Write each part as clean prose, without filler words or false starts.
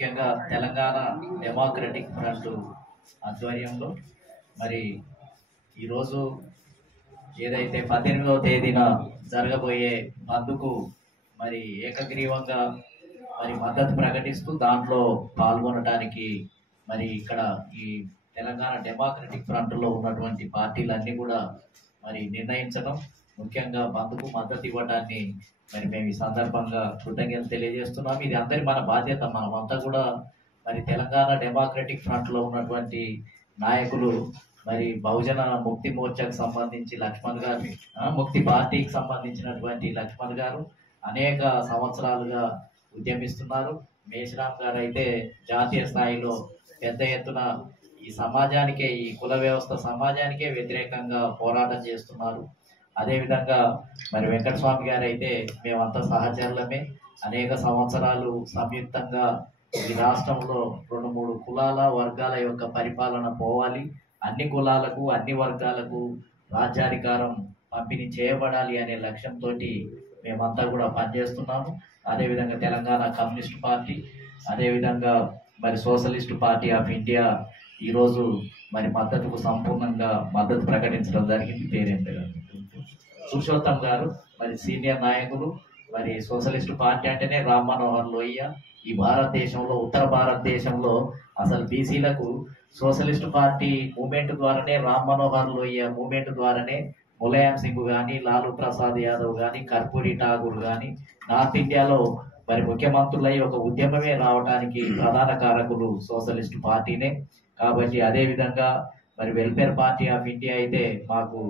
ముఖ్యంగా Telangana democratic front ఆధ్వర్యంలో మరి ఈరోజు ఏదైతే 18వ తేదీన జరగబోయే బంద్కు మరి ఏకగ్రీవంగా మరి మద్దతు ప్రకటిస్తూ దాంట్లో పాల్గొనడానికి మరి ఇక్కడ ఈ తెలంగాణ డెమోక్రటిక్ ఫ్రంట్లో ఉన్నటువంటి పార్టీలన్నీ కూడా మరి నిర్ణయించడం, ముఖ్యంగా బంద్కు మద్దతు ఇవ్వడాన్ని మరి మేము ఈ సందర్భంగా కృతజ్ఞతలు తెలియజేస్తున్నాం. ఇది అందరి మన బాధ్యత. మనమంతా కూడా మరి తెలంగాణ డెమోక్రటిక్ ఫ్రంట్లో ఉన్నటువంటి నాయకులు మరి బహుజన ముక్తి మోర్చాకు సంబంధించి లక్ష్మణ్ గారు, ముక్తి పార్టీకి సంబంధించినటువంటి లక్ష్మణ్ గారు అనేక సంవత్సరాలుగా ఉద్యమిస్తున్నారు. మేషరామ్ గారు అయితే జాతీయ స్థాయిలో పెద్ద ఎత్తున ఈ సమాజానికే, ఈ కుల వ్యవస్థ సమాజానికే వ్యతిరేకంగా పోరాటం చేస్తున్నారు. అదేవిధంగా మరి వెంకటస్వామి గారు అయితే మేమంతా సహచరులమే. అనేక సంవత్సరాలు సంయుక్తంగా ఈ రాష్ట్రంలో 2-3 కులాల వర్గాల యొక్క పరిపాలన పోవాలి, అన్ని కులాలకు అన్ని వర్గాలకు రాజ్యాధికారం పంపిణీ చేయబడాలి అనే లక్ష్యంతో మేమంతా కూడా పనిచేస్తున్నాము. అదేవిధంగా తెలంగాణ కమ్యూనిస్ట్ పార్టీ, అదేవిధంగా మరి సోషలిస్ట్ పార్టీ ఆఫ్ ఇండియా ఈరోజు మరి మద్దతుకు సంపూర్ణంగా మద్దతు ప్రకటించడం జరిగింది. పేరేం పేరు? పురుషోత్తం గారు మరి సీనియర్ నాయకులు. మరి సోషలిస్ట్ పార్టీ అంటేనే రామ్ మనోహర్ లోహియా. ఈ భారతదేశంలో, ఉత్తర భారతదేశంలో అసలు బీసీలకు సోషలిస్ట్ పార్టీ మూమెంట్ ద్వారానే, రామ్ మనోహర్ లోహియా మూమెంట్ ద్వారానే ములాయం సింగ్ కానీ, లాలూ ప్రసాద్ యాదవ్ కానీ, కర్పూరి ఠాగూర్ కానీ నార్త్ ఇండియాలో మరి ముఖ్యమంత్రులై ఒక ఉద్యమమే రావడానికి ప్రధాన కారకులు సోషలిస్ట్ పార్టీనే. కాబట్టి అదేవిధంగా మరి వెల్ఫేర్ పార్టీ ఆఫ్ ఇండియా అయితే మాకు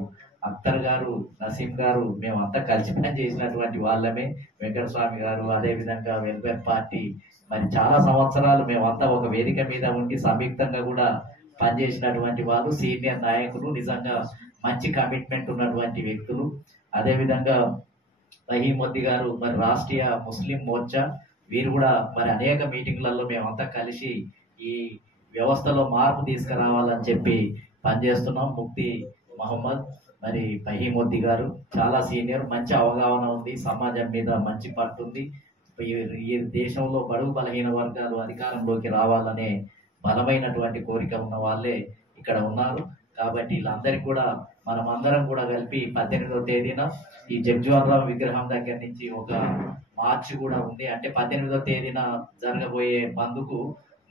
అఖ్తర్ గారు, నసీం గారు మేమంతా కలిసి పని చేసినటువంటి వాళ్ళమే. వెంకటస్వామి గారు అదేవిధంగా వెల్ఫేర్ పార్టీ మరి చాలా సంవత్సరాలు మేమంతా ఒక వేదిక మీద ఉండి సంయుక్తంగా కూడా పనిచేసినటువంటి వాళ్ళు, సీనియర్ నాయకులు, నిజంగా మంచి కమిట్మెంట్ ఉన్నటువంటి వ్యక్తులు. అదేవిధంగా రహీమొద్ది గారు మరి రాష్ట్రీయ ముస్లిం మోర్చా, వీరు కూడా మరి అనేక మీటింగ్లలో మేమంతా కలిసి ఈ వ్యవస్థలో మార్పు తీసుకురావాలని చెప్పి పనిచేస్తున్నాం. ముఫ్తీ మహమ్మద్ మరి ఫహీమొద్ది గారు చాలా సీనియర్, మంచి అవగాహన ఉంది, సమాజం మీద మంచి పట్టుంది. ఈ దేశంలో బడుగు బలహీన వర్గాలు అధికారంలోకి రావాలనే బలమైనటువంటి కోరిక ఉన్న వాళ్ళే ఇక్కడ ఉన్నారు. కాబట్టి వీళ్ళందరికీ కూడా మనమందరం కూడా కలిపి 18వ తేదీన ఈ జగ్జీవన్ రామ్ విగ్రహం దగ్గర నుంచి ఒక మార్చి కూడా ఉంది. అంటే 18వ తేదీన జరగబోయే బంద్కు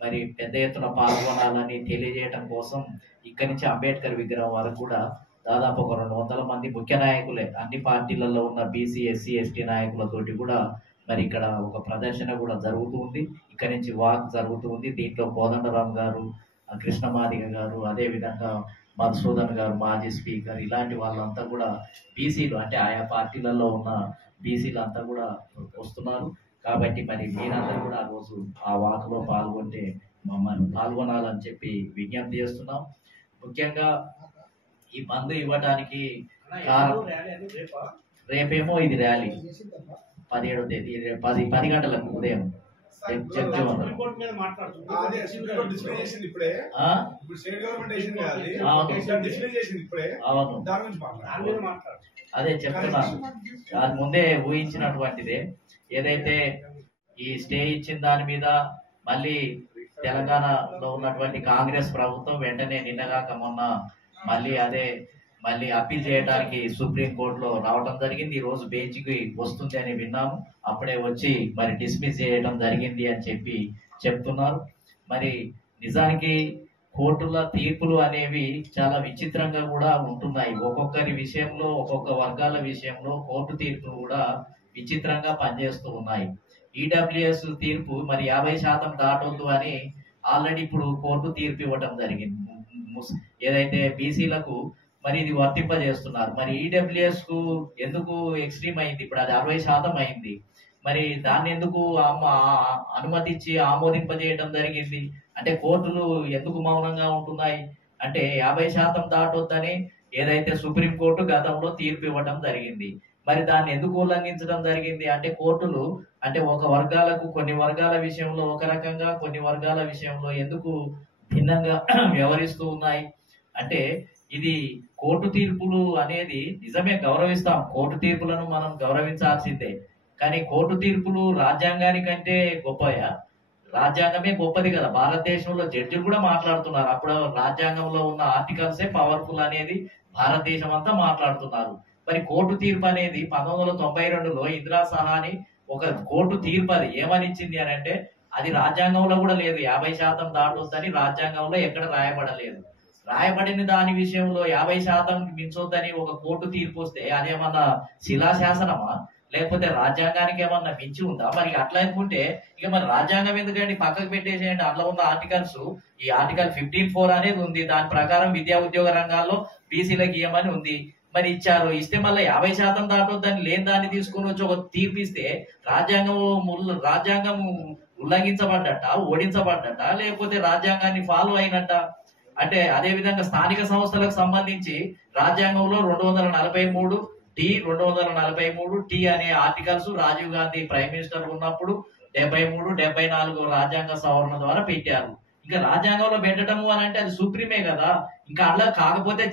మరి పెద్ద ఎత్తున పాల్గొనాలని తెలియజేయటం కోసం ఇక్కడి నుంచి అంబేద్కర్ విగ్రహం వరకు కూడా దాదాపు ఒక 200 మంది ముఖ్య నాయకులే, అన్ని పార్టీలలో ఉన్న బీసీ, ఎస్సీ, ఎస్టీ నాయకులతోటి కూడా మరి ఇక్కడ ఒక ప్రదర్శన కూడా జరుగుతుంది. ఇక్కడి నుంచి వాక్ జరుగుతుంది. దీంట్లో కోదండరామ్ గారు, కృష్ణమాదిగ గారు, అదేవిధంగా మధుసూదన్ గారు మాజీ స్పీకర్, ఇలాంటి వాళ్ళంతా కూడా బీసీలు, అంటే ఆయా పార్టీలలో ఉన్న బీసీలు అంతా కూడా వస్తున్నారు. కాబట్టి మరి మీరందరూ కూడా ఆ రోజు ఆ వాక్లో పాల్గొంటే మమ్మల్ని పాల్గొనాలని చెప్పి విజ్ఞప్తి చేస్తున్నాం. ముఖ్యంగా ఈ బంద్ ఇవ్వడానికి రేపేమో ఇది ర్యాలీ 17వ తేదీ 10 గంటలకు ఉదయం. అదే చెప్తున్నాను, దాని ముందే ఊహించినటువంటిదే. ఏదైతే ఈ స్టే ఇచ్చిన దాని మీద మళ్ళీ తెలంగాణలో ఉన్నటువంటి కాంగ్రెస్ ప్రభుత్వం వెంటనే నిన్నగాక మొన్న మళ్ళీ అప్పీల్ చేయడానికి సుప్రీం కోర్టులో రావడం జరిగింది. ఈ రోజు బెంచ్కి వస్తుంది అని విన్నాము. అప్పుడే వచ్చి మరి డిస్మిస్ చేయడం జరిగింది అని చెప్పి చెప్తున్నారు. మరి నిజానికి కోర్టుల తీర్పులు అనేవి చాలా విచిత్రంగా కూడా ఉంటున్నాయి. ఒక్కొక్కరి విషయంలో, ఒక్కొక్క వర్గాల విషయంలో కోర్టు తీర్పులు కూడా విచిత్రంగా పనిచేస్తూ ఉన్నాయి. ఈడబ్ల్యూఎస్ తీర్పు మరి 50% దాటొద్దు అని ఆల్రెడీ ఇప్పుడు కోర్టు తీర్పు ఇవ్వటం జరిగింది. ఏదైతే బీసీలకు మరి ఇది వర్తింపజేస్తున్నారు. మరి ఈడబ్ల్యూఎస్ కు ఎందుకు ఎక్స్ట్రీమ్ అయింది? ఇప్పుడు అది 60% అయింది. మరి దాన్ని ఎందుకు అనుమతించి ఆమోదింపజేయడం జరిగింది? అంటే కోర్టులు ఎందుకు మౌనంగా ఉంటున్నాయి? అంటే 50% దాటొద్దని ఏదైతే సుప్రీంకోర్టు గతంలో తీర్పు ఇవ్వడం జరిగింది. మరి దాన్ని ఎందుకు ఉల్లంఘించడం జరిగింది? అంటే కోర్టులు అంటే ఒక వర్గాలకు, కొన్ని వర్గాల విషయంలో ఒక రకంగా, కొన్ని వర్గాల విషయంలో ఎందుకు భిన్నంగా వ్యవహరిస్తూ ఉన్నాయి? అంటే ఇది కోర్టు తీర్పులు అనేది నిజమే గౌరవిస్తాం, కోర్టు తీర్పులను మనం గౌరవించాల్సిందే. కానీ కోర్టు తీర్పులు రాజ్యాంగానికంటే గొప్పయా? రాజ్యాంగమే గొప్పది కదా. భారతదేశంలో జడ్జిలు కూడా మాట్లాడుతున్నారు, అప్పుడు రాజ్యాంగంలో ఉన్న ఆర్టికల్సే పవర్ఫుల్ అనేది భారతదేశం అంతా మాట్లాడుతున్నారు. మరి కోర్టు తీర్పు అనేది 1992లో ఇందిరా సహాని ఒక కోర్టు తీర్పు అది ఏమని ఇచ్చింది అని అంటే, అది రాజ్యాంగంలో కూడా లేదు, 50% దాటొద్దని రాజ్యాంగంలో ఎక్కడ రాయబడలేదు. రాయబడిన దాని విషయంలో 50% మించొద్దని ఒక కోర్టు తీర్పు వస్తే అదేమన్నా శిలాశాసనమా, లేకపోతే రాజ్యాంగానికి ఏమన్నా మించి ఉందా? మరి అట్లా అనుకుంటే ఇక మరి రాజ్యాంగం ఎందుకండి, పక్కకు పెట్టేసేయండి. అందులో ఉన్న ఆర్టికల్స్, ఈ ఆర్టికల్ 15(4) అనేది ఉంది, దాని ప్రకారం విద్యా ఉద్యోగ రంగాల్లో బీసీలకు ఇవ్వమని ఉంది. మరి ఇచ్చారు, ఇస్తే మళ్ళీ 50% దాటొద్దని లేని దాన్ని తీసుకుని వచ్చి ఒక తీర్పిస్తే రాజ్యాంగం ఉల్లంఘించబడ్డట, ఓడించబడ్డట, లేకపోతే రాజ్యాంగాన్ని ఫాలో అయినట్ట అంటే. అదే విధంగా స్థానిక సంస్థలకు సంబంధించి రాజ్యాంగంలో 243 243 అనే articles Rajiv Gandhi prime minister ఉన్నప్పుడు 73, 74 రాజ్యాంగ సవరణ ద్వారా పెట్టారు. ఇంకా రాజ్యాంగంలో పెట్టడము అని అంటే అది సుప్రీమే కదా. ఇంకా అలా కాకపోతే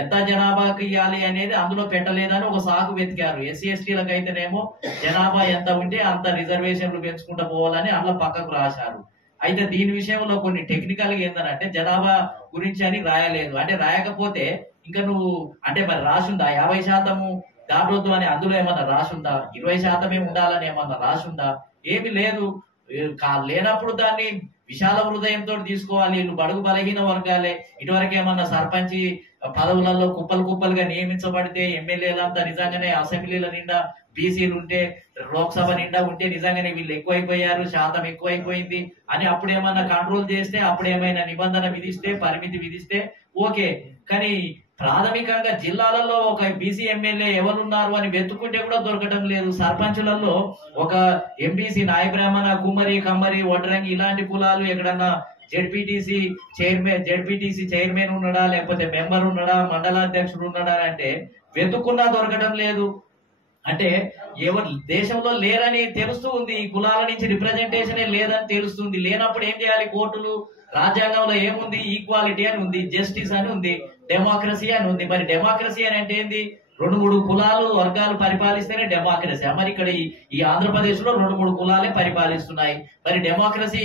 ఎంత జనాభాకి ఇవ్వాలి అనేది అందులో పెట్టలేదని ఒక సాకు వెతికారు. ఎస్సీ ఎస్టీలకు అయితేనేమో జనాభా ఎంత ఉంటే అంత రిజర్వేషన్లు పెంచుకుంటూ పోవాలని అందులో పక్కకు రాశారు. అయితే దీని విషయంలో కొన్ని టెక్నికల్ గా ఏంటంటే జనాభా గురించి అని రాయలేదు. అంటే రాయకపోతే ఇంకా నువ్వు అంటే మరి రాసుందా 50% దాటొద్దు అని అందులో ఏమన్నా రాసుందా? 20% ఉండాలని ఏమన్నా రాసుందా? ఏమి లేదు. లేనప్పుడు దాన్ని విశాల హృదయంతో తీసుకోవాలి. వీళ్ళు బడుగు బలహీన వర్గాలే. ఇటువరకు ఏమన్నా సర్పంచి పదవులలో కుప్పలుగా నియమించబడితే ఎమ్మెల్యేలంతా నిజంగానే అసెంబ్లీల నిండా బీసీలు ఉంటే, లోక్సభ నిండా ఉంటే నిజంగానే వీళ్ళు ఎక్కువైపోయారు, శాతం ఎక్కువైపోయింది అని అప్పుడు ఏమన్నా కంట్రోల్ చేస్తే, అప్పుడు ఏమైనా నిబంధన విధిస్తే, పరిమితి విధిస్తే ఓకే. కానీ ప్రాథమికంగా జిల్లాలలో ఒక బీసీ ఎమ్మెల్యే ఎవరున్నారు అని వెతుక్కుంటే కూడా దొరకడం లేదు. సర్పంచులలో ఒక ఎంబీసీ నాయ బ్రాహ్మణ, కుమ్మరి, కమ్మరి, వడ్రంగి ఇలాంటి కులాలు ఎక్కడన్నా జెడ్పీటీసీ చైర్మన్ ఉన్నాడా, లేకపోతే మెంబర్ ఉన్నాడా, మండలాధ్యక్షుడు ఉన్నాడా అంటే వెతుక్కున్నా దొరకడం లేదు. అంటే ఎవరు దేశంలో లేరని తెలుస్తూ ఉంది, ఈ కులాల నుంచి రిప్రజెంటేషనే లేదని తెలుస్తుంది. లేనప్పుడు ఏం చేయాలి? కోర్టులు, రాజ్యాంగంలో ఏముంది? ఈక్వాలిటీ అని ఉంది, జస్టిస్ అని ఉంది, డెమోక్రసీ అని ఉంది. మరి డెమోక్రసీ అని అంటే ఏంది? 2-3 కులాలు వర్గాలు పరిపాలిస్తేనే డెమోక్రసీ. మరి ఇక్కడ ఈ ఆంధ్రప్రదేశ్ లో 2-3 కులాలే పరిపాలిస్తున్నాయి. మరి డెమోక్రసీ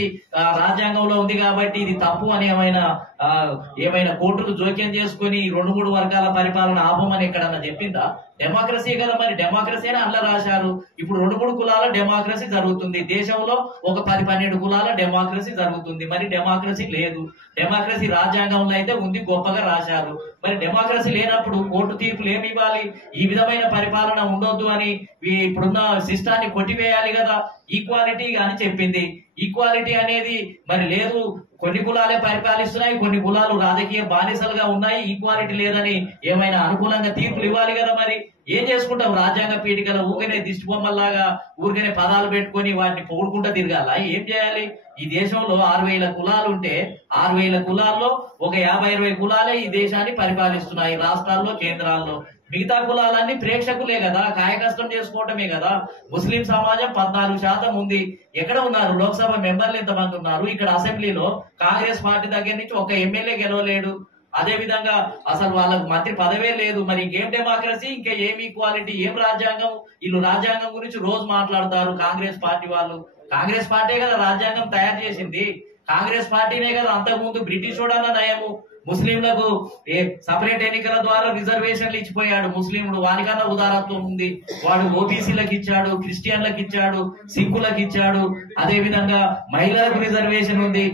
రాజ్యాంగంలో ఉంది కాబట్టి ఇది తప్పు అని ఏమైనా కోర్టులు జోక్యం చేసుకుని 2-3 వర్గాల పరిపాలన ఆపమని ఎక్కడన్నా చెప్పిందా? డెమోక్రసీ కదా. మరి డెమోక్రసీ అని అందులో రాశారు. ఇప్పుడు 2-3 కులాల డెమోక్రసీ జరుగుతుంది. దేశంలో ఒక 10-12 కులాల డెమోక్రసీ జరుగుతుంది. మరి డెమోక్రసీ లేదు. డెమోక్రసీ రాజ్యాంగంలో అయితే ఉంది, గొప్పగా రాశారు. మరి డెమోక్రసీ లేనప్పుడు కోర్టు తీర్పులు ఏమి ఇవ్వాలి? ఈ విధమైన పరిపాలన ఉండొద్దు అని ఇప్పుడున్న సిస్టాన్ని కొట్టివేయాలి కదా. ఈక్వాలిటీ అని చెప్పింది. ఈక్వాలిటీ అనేది మరి లేదు. కొన్ని కులాలే పరిపాలిస్తున్నాయి, కొన్ని కులాలు రాజకీయ బానిసలుగా ఉన్నాయి. ఈక్వాలిటీ లేదని ఏమైనా అనుకూలంగా తీర్పులు ఇవ్వాలి కదా. మరి ఏం చేసుకుంటాం? రాజ్యాంగ పీఠికల ఊరికనే దిష్టి బొమ్మల్లాగా ఊరికనే పదాలు పెట్టుకొని వాటిని పొగుడుకుంటా తిరగాల? ఏం చేయాలి? ఈ దేశంలో 6,000 కులాలు ఉంటే 6,000 కులాల్లో ఒక 50-60 కులాలే ఈ దేశాన్ని పరిపాలిస్తున్నాయి, రాష్ట్రాల్లో, కేంద్రాల్లో. మిగతా కులాలన్నీ ప్రేక్షకులే కదా, కాయకష్టం చేసుకోవటమే కదా. ముస్లిం సమాజం 14% ఉంది. ఎక్కడ ఉన్నారు? లోక్సభ మెంబర్లు ఎంతమంది ఉన్నారు? ఇక్కడ అసెంబ్లీలో కాంగ్రెస్ పార్టీ దగ్గర నుంచి ఒక ఎమ్మెల్యే గెలవలేడు. అదే విధంగా అసలు వాళ్ళకు మంత్రి పదవే లేదు. మరి ఇంకేం డెమోక్రసీ, ఇంకా ఏం ఈక్వాలిటీ, ఏం రాజ్యాంగం? వీళ్ళు రాజ్యాంగం గురించి రోజు మాట్లాడతారు కాంగ్రెస్ పార్టీ వాళ్ళు. కాంగ్రెస్ పార్టీ కదా రాజ్యాంగం తయారు చేసింది. కాంగ్రెస్ పార్టీనే కదా అంతకుముందు బ్రిటిష్ వాడన్న నయము ముస్లింలకు సపరేట్ ఎన్నికల ద్వారా రిజర్వేషన్లు ఇచ్చిపోయాడు. ముస్లింలు వానికన్నా ఉదారత్వం ఉంది. వాడు ఓబీసీలకు ఇచ్చాడు, క్రిస్టియన్లకు ఇచ్చాడు, సిక్కులకు ఇచ్చాడు. అదే విధంగా మహిళలకు రిజర్వేషన్ ఉంది.